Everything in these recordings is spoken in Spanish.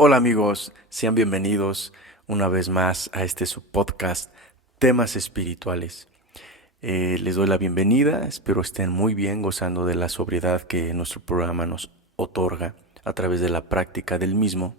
Hola amigos, sean bienvenidos una vez más a este su podcast, Temas Espirituales. Les doy la bienvenida, espero estén muy bien gozando de la sobriedad que nuestro programa nos otorga a través de la práctica del mismo.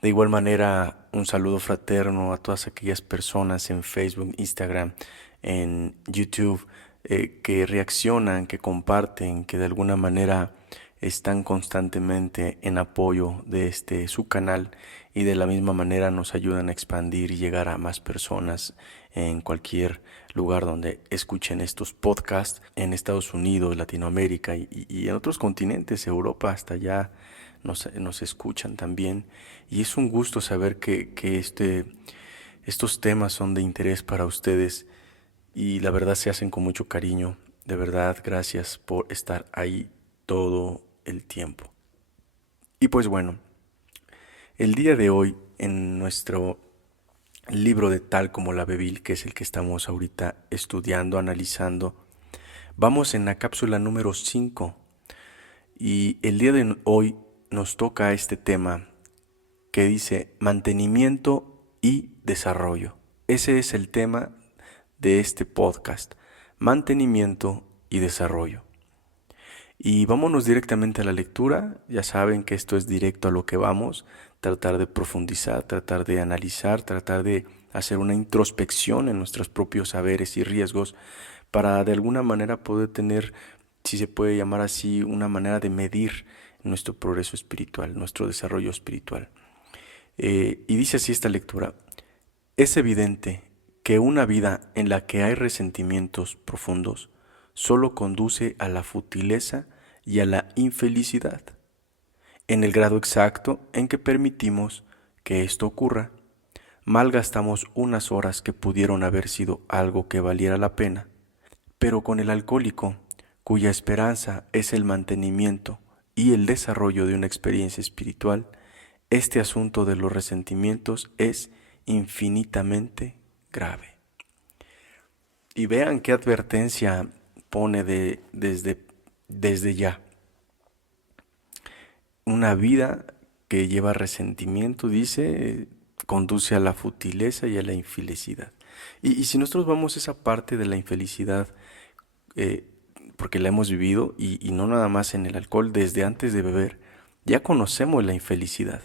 De igual manera, un saludo fraterno a todas aquellas personas en Facebook, Instagram, en YouTube, que reaccionan, que comparten, que de alguna manera están constantemente en apoyo de su canal y de la misma manera nos ayudan a expandir y llegar a más personas en cualquier lugar donde escuchen estos podcasts, en Estados Unidos, Latinoamérica y en otros continentes, Europa, hasta allá nos escuchan también. Y es un gusto saber que estos temas son de interés para ustedes y la verdad se hacen con mucho cariño. De verdad, gracias por estar ahí todo el tiempo. Y pues bueno, el día de hoy en nuestro libro de Tal como la Bebil, que es el que estamos ahorita estudiando, analizando, vamos en la cápsula número 5 y el día de hoy nos toca este tema que dice mantenimiento y desarrollo. Ese es el tema de este podcast, mantenimiento y desarrollo. Y vámonos directamente a la lectura. Ya saben que esto es directo a lo que vamos, tratar de profundizar, tratar de analizar, tratar de hacer una introspección en nuestros propios saberes y riesgos para de alguna manera poder tener, si se puede llamar así, una manera de medir nuestro progreso espiritual, nuestro desarrollo espiritual. Y dice así esta lectura: es evidente que una vida en la que hay resentimientos profundos solo conduce a la futileza y a la infelicidad. En el grado exacto en que permitimos que esto ocurra, malgastamos unas horas que pudieron haber sido algo que valiera la pena, pero con el alcohólico, cuya esperanza es el mantenimiento y el desarrollo de una experiencia espiritual, este asunto de los resentimientos es infinitamente grave. Y vean qué advertencia pone desde ya. Una vida que lleva resentimiento, dice, conduce a la futileza y a la infelicidad. Y si nosotros vamos a esa parte de la infelicidad, eh, porque la hemos vivido, y no nada más en el alcohol, desde antes de beber, ya conocemos la infelicidad.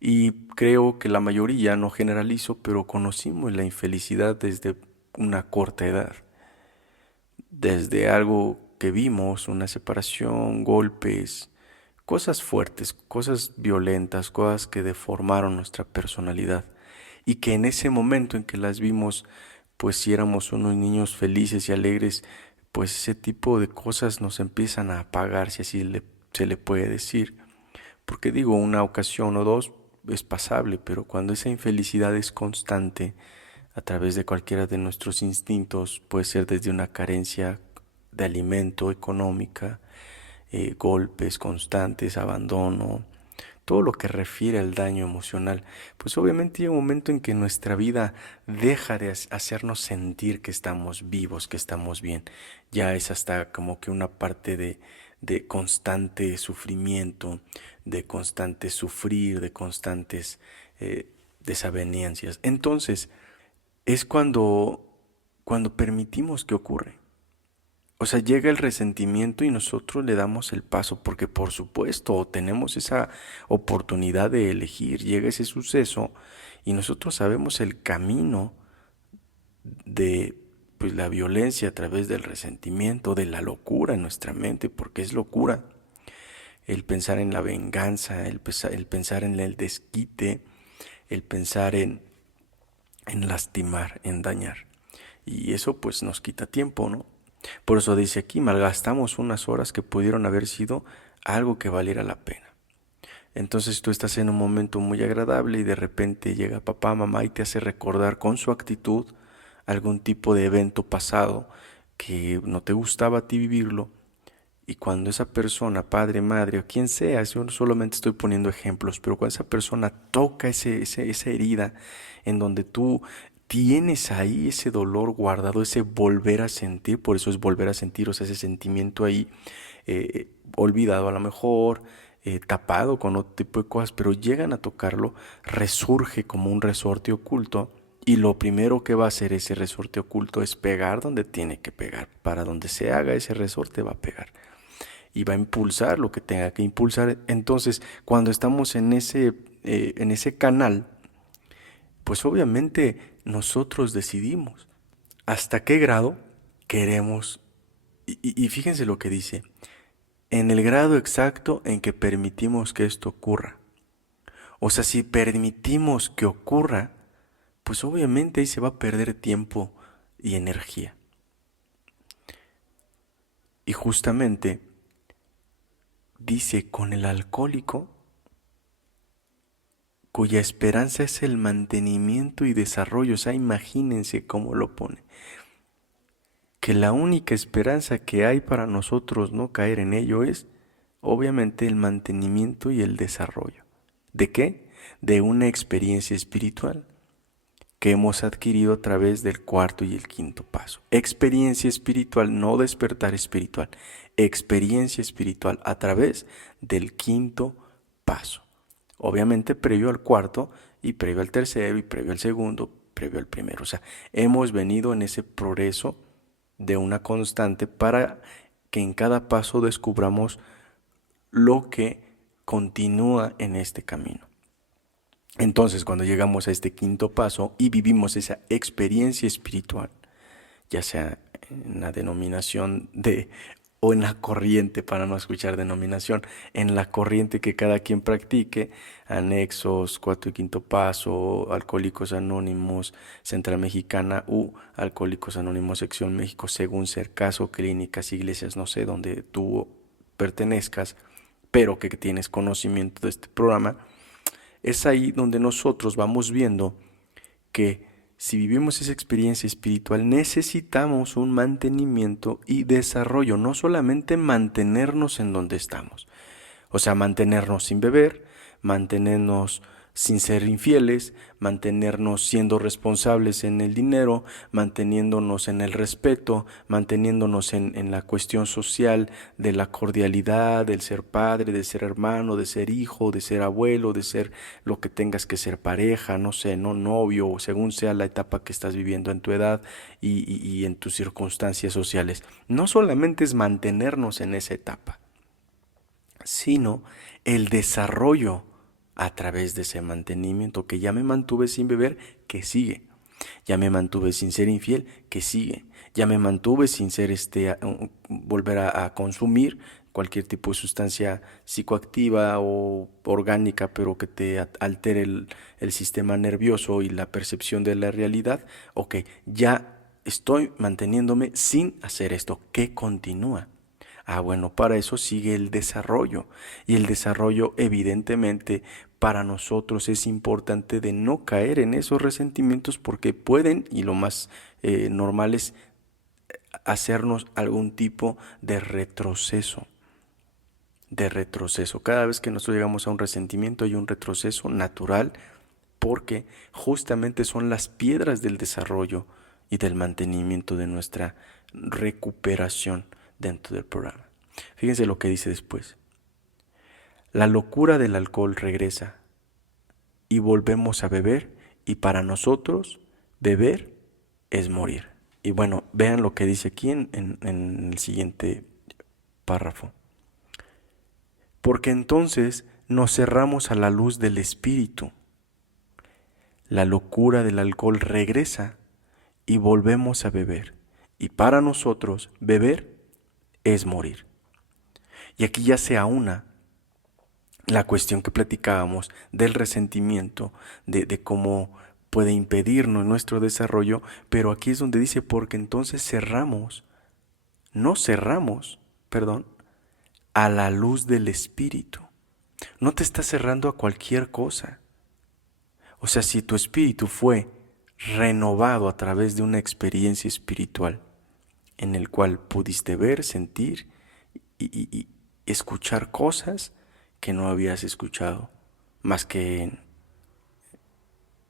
Y creo que la mayoría, no generalizo, pero conocimos la infelicidad desde una corta edad. Desde algo que vimos, una separación, golpes, cosas fuertes, cosas violentas, cosas que deformaron nuestra personalidad. Y que en ese momento en que las vimos, pues si éramos unos niños felices y alegres, pues ese tipo de cosas nos empiezan a apagar, si así se le puede decir. Porque digo, una ocasión o dos es pasable, pero cuando esa infelicidad es constante a través de cualquiera de nuestros instintos, puede ser desde una carencia de alimento económica, golpes constantes, abandono, todo lo que refiere al daño emocional, pues obviamente llega un momento en que nuestra vida deja de hacernos sentir que estamos vivos, que estamos bien. Ya es hasta como que una parte de constante sufrimiento, de constante sufrir, de constantes desavenencias. Entonces, es cuando permitimos que ocurre. O sea, llega el resentimiento y nosotros le damos el paso porque por supuesto tenemos esa oportunidad de elegir, llega ese suceso y nosotros sabemos el camino de pues la violencia a través del resentimiento, de la locura en nuestra mente, porque es locura el pensar en la venganza, el pensar en el desquite, el pensar en lastimar, en dañar. Y eso pues nos quita tiempo, ¿no? Por eso dice aquí, malgastamos unas horas que pudieron haber sido algo que valiera la pena. Entonces tú estás en un momento muy agradable y de repente llega papá, mamá y te hace recordar con su actitud algún tipo de evento pasado que no te gustaba a ti vivirlo. Y cuando esa persona, padre, madre o quien sea, yo solamente estoy poniendo ejemplos, pero cuando esa persona toca esa herida en donde tú tienes ahí ese dolor guardado, ese volver a sentir, por eso es volver a sentir, o sea, ese sentimiento ahí olvidado a lo mejor, tapado con otro tipo de cosas, pero llegan a tocarlo, resurge como un resorte oculto y lo primero que va a hacer ese resorte oculto es pegar donde tiene que pegar. Para donde se haga ese resorte va a pegar y va a impulsar lo que tenga que impulsar. Entonces, cuando estamos en ese canal, pues obviamente nosotros decidimos hasta qué grado queremos. Y fíjense lo que dice, en el grado exacto en que permitimos que esto ocurra. O sea, si permitimos que ocurra, pues obviamente ahí se va a perder tiempo y energía. Y justamente dice, con el alcohólico, cuya esperanza es el mantenimiento y desarrollo, o sea, imagínense cómo lo pone, que la única esperanza que hay para nosotros no caer en ello es, obviamente, el mantenimiento y el desarrollo. ¿De qué? De una experiencia espiritual que hemos adquirido a través del cuarto y el quinto paso. Experiencia espiritual, no despertar espiritual. Experiencia espiritual a través del quinto paso. Obviamente previo al cuarto y previo al tercero y previo al segundo, previo al primero. O sea, hemos venido en ese progreso de una constante para que en cada paso descubramos lo que continúa en este camino. Entonces, cuando llegamos a este quinto paso y vivimos esa experiencia espiritual, ya sea en la denominación o en la corriente, para no escuchar denominación, en la corriente que cada quien practique, anexos, cuarto y quinto paso, Alcohólicos Anónimos, Central Mexicana u Alcohólicos Anónimos Sección México, según ser caso, clínicas, iglesias, no sé, donde tú pertenezcas, pero que tienes conocimiento de este programa. Es ahí donde nosotros vamos viendo que si vivimos esa experiencia espiritual necesitamos un mantenimiento y desarrollo, no solamente mantenernos en donde estamos, o sea, mantenernos sin beber, mantenernos sin ser infieles, mantenernos siendo responsables en el dinero, manteniéndonos en el respeto, manteniéndonos en la cuestión social de la cordialidad, del ser padre, de ser hermano, de ser hijo, de ser abuelo, de ser lo que tengas que ser pareja, no sé, no novio, o según sea la etapa que estás viviendo en tu edad y en tus circunstancias sociales. No solamente es mantenernos en esa etapa, sino el desarrollo a través de ese mantenimiento, que ya me mantuve sin beber, que sigue, ya me mantuve sin ser infiel, que sigue, ya me mantuve sin ser volver a consumir cualquier tipo de sustancia psicoactiva o orgánica, pero que te altere el sistema nervioso y la percepción de la realidad. Ok, ya estoy manteniéndome sin hacer esto, ¿qué continúa? Bueno, para eso sigue el desarrollo. Y el desarrollo, evidentemente, para nosotros es importante de no caer en esos resentimientos porque pueden, y lo más normal es hacernos algún tipo de retroceso. De retroceso. Cada vez que nosotros llegamos a un resentimiento hay un retroceso natural porque justamente son las piedras del desarrollo y del mantenimiento de nuestra recuperación dentro del programa. Fíjense lo que dice después. La locura del alcohol regresa y volvemos a beber y para nosotros beber es morir. Y bueno, vean lo que dice aquí en el siguiente párrafo. Porque entonces nos cerramos a la luz del espíritu. La locura del alcohol regresa y volvemos a beber. Y para nosotros beber es morir. Y aquí ya se aúna la cuestión que platicábamos del resentimiento, de cómo puede impedirnos nuestro desarrollo, pero aquí es donde dice, porque entonces cerramos, a la luz del Espíritu. No te estás cerrando a cualquier cosa. O sea, si tu espíritu fue renovado a través de una experiencia espiritual en el cual pudiste ver, sentir y escuchar cosas que no habías escuchado, más que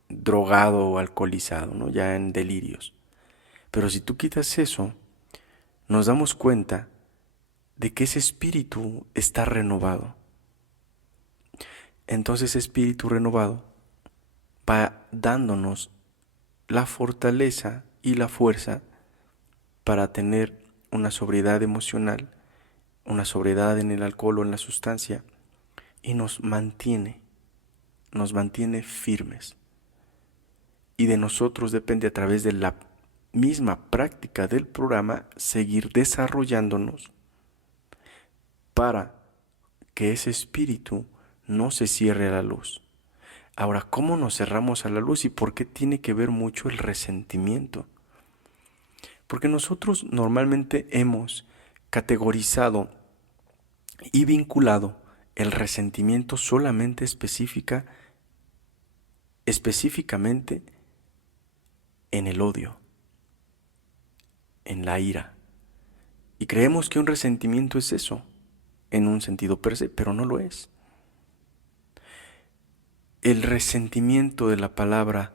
drogado o alcoholizado, ¿no? Ya en delirios. Pero si tú quitas eso, nos damos cuenta de que ese espíritu está renovado. Entonces espíritu renovado va dándonos la fortaleza y la fuerza para tener una sobriedad emocional, una sobriedad en el alcohol o en la sustancia, y nos mantiene firmes. Y de nosotros depende, a través de la misma práctica del programa, seguir desarrollándonos para que ese espíritu no se cierre a la luz. Ahora, ¿cómo nos cerramos a la luz y por qué tiene que ver mucho el resentimiento? Porque nosotros normalmente hemos categorizado y vinculado el resentimiento solamente específicamente en el odio, en la ira. Y creemos que un resentimiento es eso, en un sentido per se, pero no lo es. El resentimiento de la palabra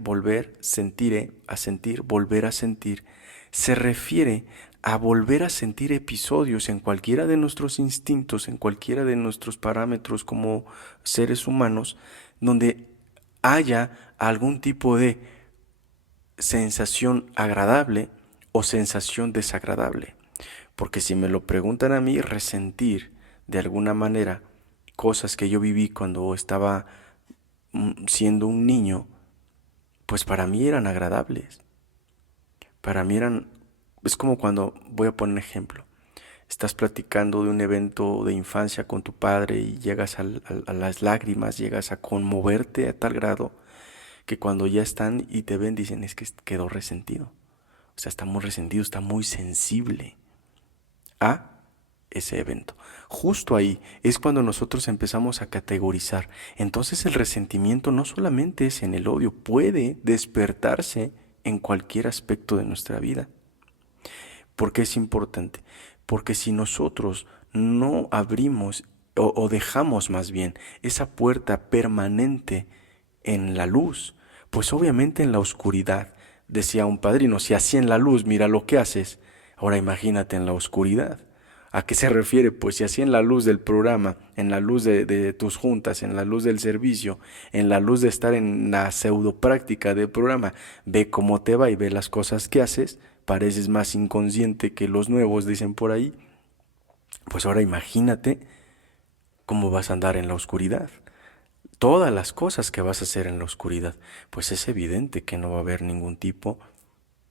volver, sentire, a sentir, volver a sentir, se refiere a volver a sentir episodios en cualquiera de nuestros instintos, en cualquiera de nuestros parámetros como seres humanos, donde haya algún tipo de sensación agradable o sensación desagradable. Porque si me lo preguntan a mí, resentir de alguna manera cosas que yo viví cuando estaba siendo un niño, pues para mí eran agradables. Para mí es como cuando, voy a poner un ejemplo, estás platicando de un evento de infancia con tu padre y llegas a las lágrimas, llegas a conmoverte a tal grado que cuando ya están y te ven dicen, es que quedó resentido. O sea, está muy resentido, está muy sensible a ese evento. Justo ahí es cuando nosotros empezamos a categorizar. Entonces el resentimiento no solamente es en el odio, puede despertarse en cualquier aspecto de nuestra vida. ¿Por qué es importante? Porque si nosotros no abrimos o dejamos más bien esa puerta permanente en la luz, pues obviamente en la oscuridad, decía un padrino, si así en la luz mira lo que haces, ahora imagínate en la oscuridad. ¿A qué se refiere? Pues si así en la luz del programa, en la luz de tus juntas, en la luz del servicio, en la luz de estar en la pseudo práctica del programa, ve cómo te va y ve las cosas que haces, pareces más inconsciente que los nuevos, dicen por ahí. Pues ahora imagínate cómo vas a andar en la oscuridad. Todas las cosas que vas a hacer en la oscuridad, pues es evidente que no va a haber ningún tipo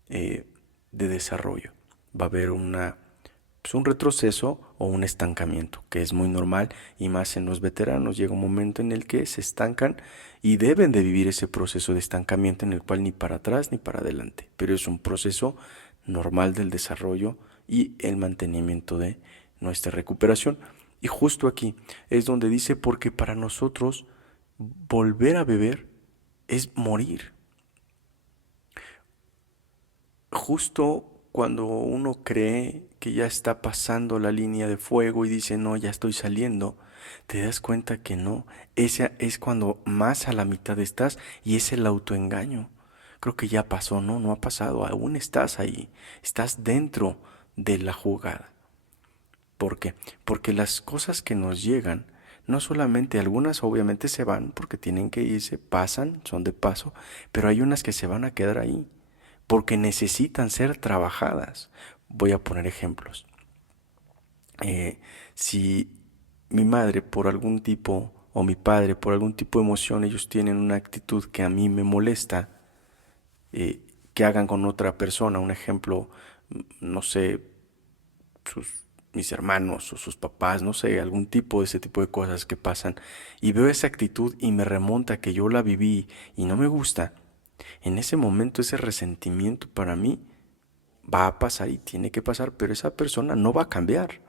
de desarrollo. Va a haber un retroceso o un estancamiento, que es muy normal, y más en los veteranos. Llega un momento en el que se estancan y deben de vivir ese proceso de estancamiento en el cual ni para atrás ni para adelante, pero es un proceso normal del desarrollo y el mantenimiento de nuestra recuperación. Y justo aquí es donde dice, porque para nosotros volver a beber es morir. Justo cuando uno cree que ya está pasando la línea de fuego y dice, no, ya estoy saliendo, te das cuenta que no. Esa es cuando más a la mitad estás, y es el autoengaño. Creo que ya pasó, no, no ha pasado, aún estás ahí, estás dentro de la jugada. ¿Por qué? Porque las cosas que nos llegan, no solamente algunas obviamente se van porque tienen que irse, pasan, son de paso, pero hay unas que se van a quedar ahí porque necesitan ser trabajadas. Voy a poner ejemplos. Si mi madre por algún tipo o mi padre por algún tipo de emoción, ellos tienen una actitud que a mí me molesta, que hagan con otra persona, un ejemplo, no sé, mis hermanos o sus papás, no sé, algún tipo de ese tipo de cosas que pasan, y veo esa actitud y me remonta que yo la viví y no me gusta, en ese momento ese resentimiento para mí va a pasar y tiene que pasar, pero esa persona no va a cambiar,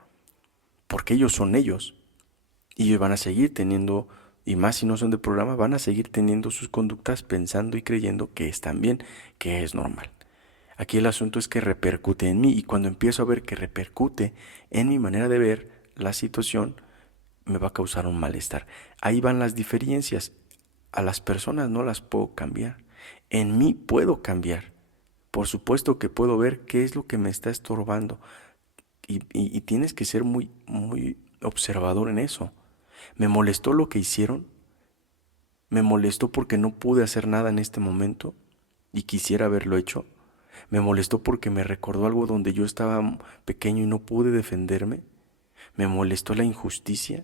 porque ellos son ellos, y ellos van a seguir teniendo, y más si no son de programa, van a seguir teniendo sus conductas pensando y creyendo que están bien, que es normal. Aquí el asunto es que repercute en mí, y cuando empiezo a ver que repercute en mi manera de ver la situación, me va a causar un malestar. Ahí van las diferencias. A las personas no las puedo cambiar. En mí puedo cambiar. Por supuesto que puedo ver qué es lo que me está estorbando. Y tienes que ser muy, muy observador en eso. ¿Me molestó lo que hicieron? ¿Me molestó porque no pude hacer nada en este momento y quisiera haberlo hecho? ¿Me molestó porque me recordó algo donde yo estaba pequeño y no pude defenderme? ¿Me molestó la injusticia?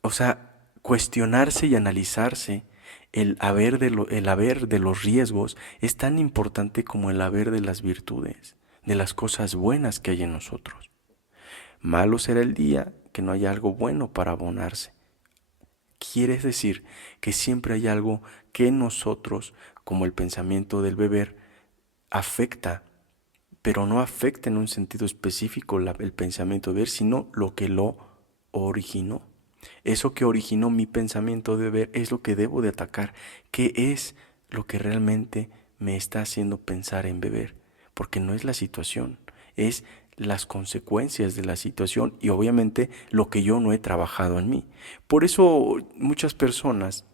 O sea, cuestionarse y analizarse el haber de los riesgos es tan importante como el haber de las virtudes, de las cosas buenas que hay en nosotros. Malo será el día que no haya algo bueno para abonarse. Quiere decir que siempre hay algo que en nosotros, como el pensamiento del beber, afecta, pero no afecta en un sentido específico el pensamiento de beber, sino lo que lo originó. Eso que originó mi pensamiento de beber es lo que debo de atacar. ¿Qué es lo que realmente me está haciendo pensar en beber? Porque no es la situación, es las consecuencias de la situación y obviamente lo que yo no he trabajado en mí. Por eso muchas personas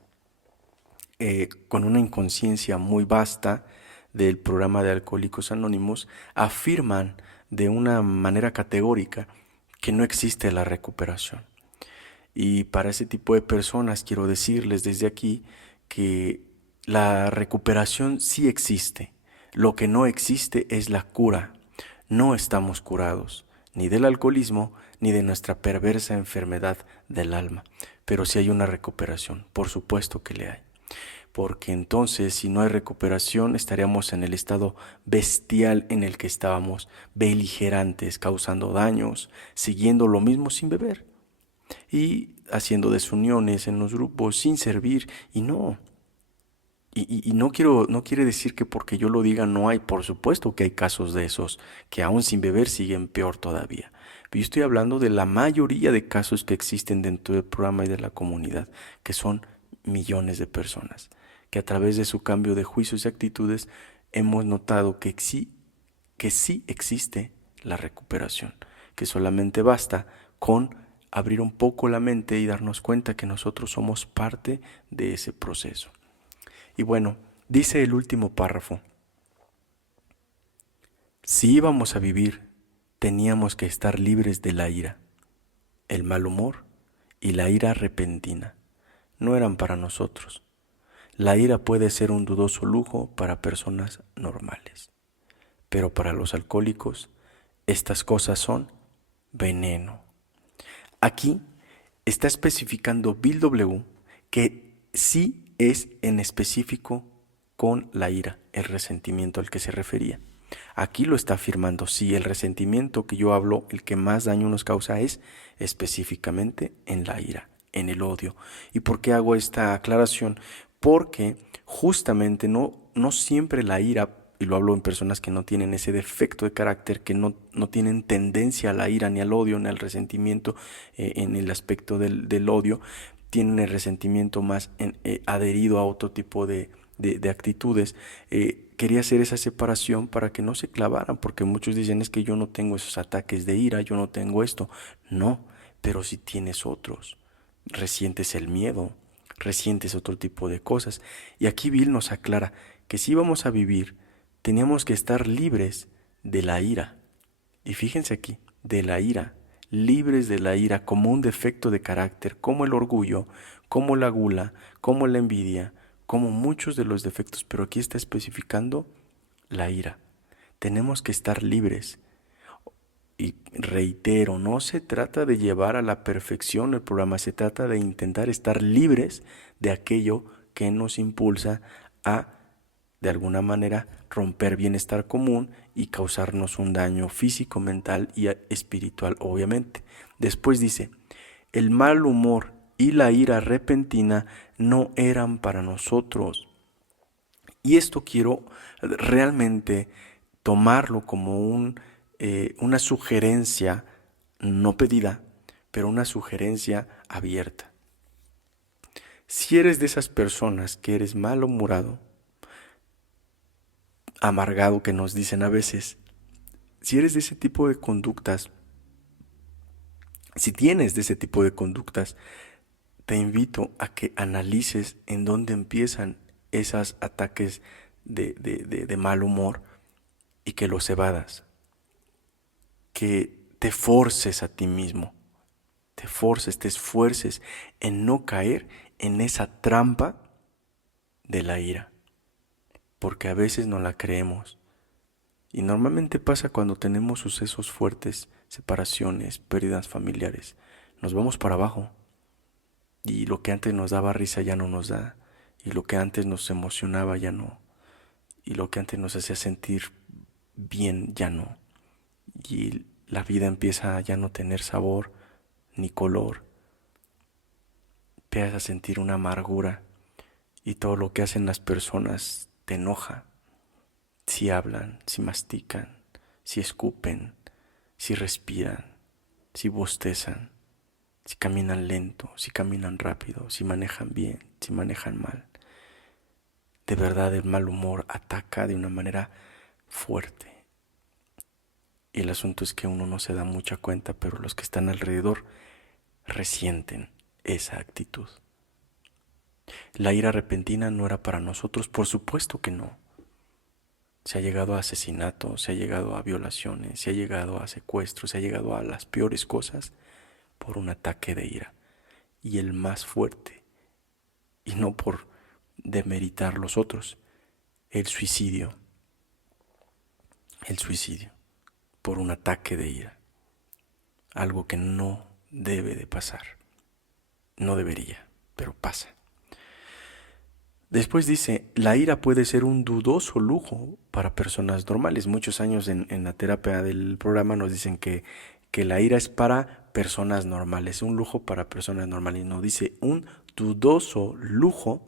con una inconsciencia muy vasta del programa de Alcohólicos Anónimos afirman de una manera categórica que no existe la recuperación. Y para ese tipo de personas quiero decirles desde aquí que la recuperación sí existe. Lo que no existe es la cura. No estamos curados, ni del alcoholismo, ni de nuestra perversa enfermedad del alma. Pero sí hay una recuperación, por supuesto que le hay. Porque entonces, si no hay recuperación, estaríamos en el estado bestial en el que estábamos, beligerantes, causando daños, siguiendo lo mismo sin beber y haciendo desuniones en los grupos sin servir y no. Y no quiere decir que porque yo lo diga no hay, por supuesto que hay casos de esos que aún sin beber siguen peor todavía. Pero yo estoy hablando de la mayoría de casos que existen dentro del programa y de la comunidad, que son millones de personas, que a través de su cambio de juicios y actitudes hemos notado que sí existe la recuperación, que solamente basta con abrir un poco la mente y darnos cuenta que nosotros somos parte de ese proceso. Y bueno, dice el último párrafo: si íbamos a vivir, teníamos que estar libres de la ira. El mal humor y la ira repentina no eran para nosotros. La ira puede ser un dudoso lujo para personas normales, pero para los alcohólicos estas cosas son veneno. Aquí está especificando Bill W. que sí es en específico con la ira, el resentimiento al que se refería. Aquí lo está afirmando, sí, el resentimiento que yo hablo, el que más daño nos causa es específicamente en la ira, en el odio. ¿Y por qué hago esta aclaración? Porque justamente no siempre la ira, y lo hablo en personas que no tienen ese defecto de carácter, que no tienen tendencia a la ira, ni al odio, ni al resentimiento en el aspecto del odio, tienen el resentimiento más adherido a otro tipo de actitudes. Quería hacer esa separación para que no se clavaran, porque muchos dicen es que yo no tengo esos ataques de ira, yo no tengo esto. No, pero si tienes otros, resientes el miedo, resientes otro tipo de cosas. Y aquí Bill nos aclara que si íbamos a vivir, teníamos que estar libres de la ira. Y fíjense aquí, de la ira, libres de la ira como un defecto de carácter, como el orgullo, como la gula, como la envidia, como muchos de los defectos, pero aquí está especificando la ira. Tenemos que estar libres. Y reitero, no se trata de llevar a la perfección el programa, se trata de intentar estar libres de aquello que nos impulsa a, de alguna manera, romper bienestar común y causarnos un daño físico, mental y espiritual, obviamente. Después dice, el mal humor y la ira repentina no eran para nosotros. Y esto quiero realmente tomarlo como una sugerencia no pedida, pero una sugerencia abierta. Si eres de esas personas que eres malhumorado, amargado que nos dicen a veces, si eres de ese tipo de conductas, si tienes de ese tipo de conductas, te invito a que analices en dónde empiezan esos ataques de mal humor y que los evadas, que te forces a ti mismo, te forces, te esfuerces en no caer en esa trampa de la ira, porque a veces no la creemos. Y normalmente pasa cuando tenemos sucesos fuertes, separaciones, pérdidas familiares. Nos vamos para abajo y lo que antes nos daba risa ya no nos da, y lo que antes nos emocionaba ya no, y lo que antes nos hacía sentir bien ya no. Y la vida empieza a ya no tener sabor ni color. Empiezas a sentir una amargura y todo lo que hacen las personas te enoja. Si hablan, si mastican, si escupen, si respiran, si bostezan, si caminan lento, si caminan rápido, si manejan bien, si manejan mal. De verdad el mal humor ataca de una manera fuerte. Y el asunto es que uno no se da mucha cuenta, pero los que están alrededor resienten esa actitud. La ira repentina no era para nosotros, por supuesto que no. Se ha llegado a asesinatos, se ha llegado a violaciones, se ha llegado a secuestros, se ha llegado a las peores cosas por un ataque de ira. Y el más fuerte, y no por demeritar los otros, el suicidio por un ataque de ira. Algo que no debe de pasar. No debería, pero pasa. Después dice, la ira puede ser un dudoso lujo para personas normales. Muchos años en la terapia del programa nos dicen que la ira es para personas normales, un lujo para personas normales. No, dice un dudoso lujo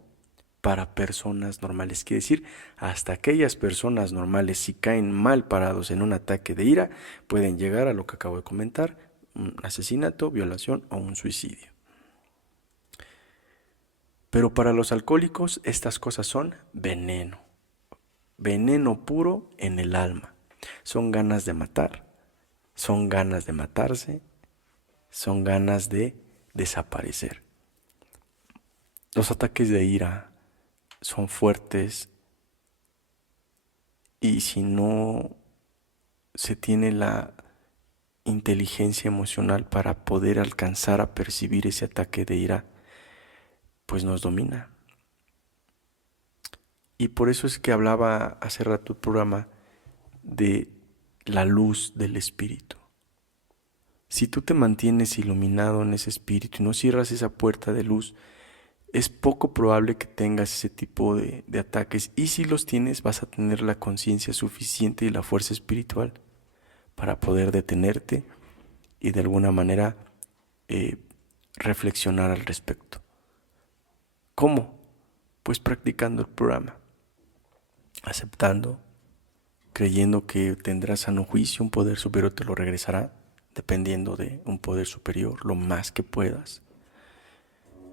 para personas normales. Quiere decir, hasta aquellas personas normales, si caen mal parados en un ataque de ira, pueden llegar a lo que acabo de comentar, un asesinato, violación o un suicidio. Pero para los alcohólicos estas cosas son veneno, veneno puro en el alma. Son ganas de matar, son ganas de matarse, son ganas de desaparecer. Los ataques de ira son fuertes y si no se tiene la inteligencia emocional para poder alcanzar a percibir ese ataque de ira, pues nos domina. Y por eso es que hablaba hace rato el programa de la luz del espíritu. Si tú te mantienes iluminado en ese espíritu y no cierras esa puerta de luz, es poco probable que tengas ese tipo de ataques. Y si los tienes, vas a tener la conciencia suficiente y la fuerza espiritual para poder detenerte y de alguna manera reflexionar al respecto. ¿Cómo? Pues practicando el programa, aceptando, creyendo que tendrás sano juicio, un poder superior te lo regresará, dependiendo de un poder superior, lo más que puedas.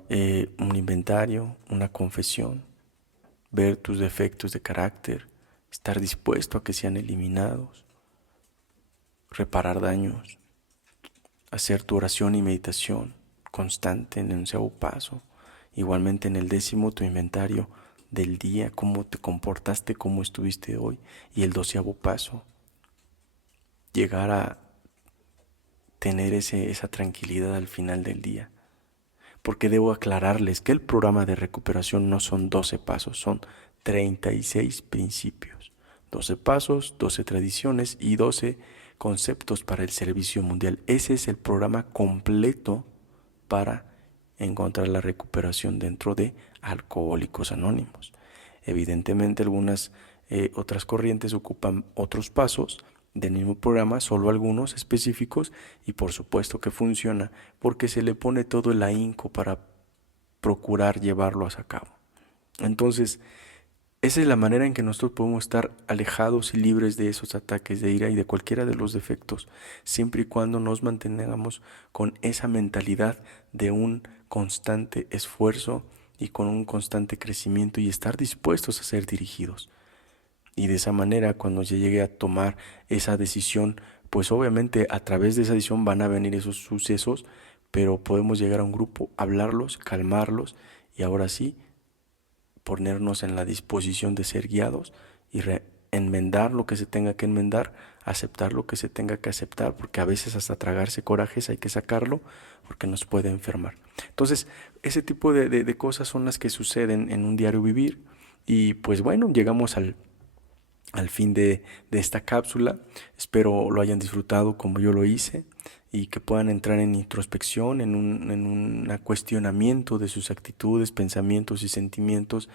Un inventario, una confesión, ver tus defectos de carácter, estar dispuesto a que sean eliminados, reparar daños, hacer tu oración y meditación constante en el 11º paso, igualmente en el 10º tu inventario del día, cómo te comportaste, cómo estuviste hoy, y el 12º paso, llegar a tener esa tranquilidad al final del día. Porque debo aclararles que el programa de recuperación no son 12 pasos, son 36 principios. 12 pasos, 12 tradiciones y 12 conceptos para el servicio mundial. Ese es el programa completo para encontrar la recuperación dentro de Alcohólicos Anónimos. Evidentemente algunas otras corrientes ocupan otros pasos del mismo programa, solo algunos específicos, y por supuesto que funciona porque se le pone todo el ahínco para procurar llevarlo a cabo. Entonces, esa es la manera en que nosotros podemos estar alejados y libres de esos ataques de ira y de cualquiera de los defectos, siempre y cuando nos mantengamos con esa mentalidad de un constante esfuerzo y con un constante crecimiento y estar dispuestos a ser dirigidos. Y de esa manera, cuando yo llegue a tomar esa decisión, pues obviamente a través de esa decisión van a venir esos sucesos, pero podemos llegar a un grupo, hablarlos, calmarlos y ahora sí ponernos en la disposición de ser guiados y enmendar lo que se tenga que enmendar, aceptar lo que se tenga que aceptar, porque a veces hasta tragarse corajes hay que sacarlo porque nos puede enfermar. Entonces, ese tipo de cosas son las que suceden en un diario vivir. Y pues bueno, llegamos al fin de esta cápsula. Espero lo hayan disfrutado como yo lo hice y que puedan entrar en introspección, en un cuestionamiento de sus actitudes, pensamientos y sentimientos,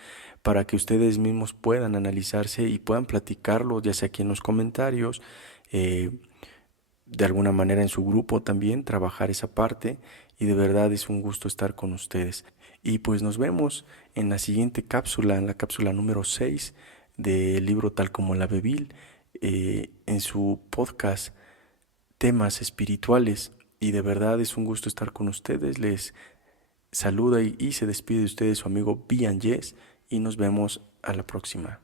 para que ustedes mismos puedan analizarse y puedan platicarlo, ya sea aquí en los comentarios, eh, de alguna manera en su grupo también, trabajar esa parte. Y de verdad es un gusto estar con ustedes. Y pues nos vemos en la siguiente cápsula, en la cápsula número 6 del libro Tal como la Bebil, en su podcast Temas Espirituales. Y de verdad es un gusto estar con ustedes. Les saluda y se despide de ustedes su amigo Bian Yes, y nos vemos a la próxima.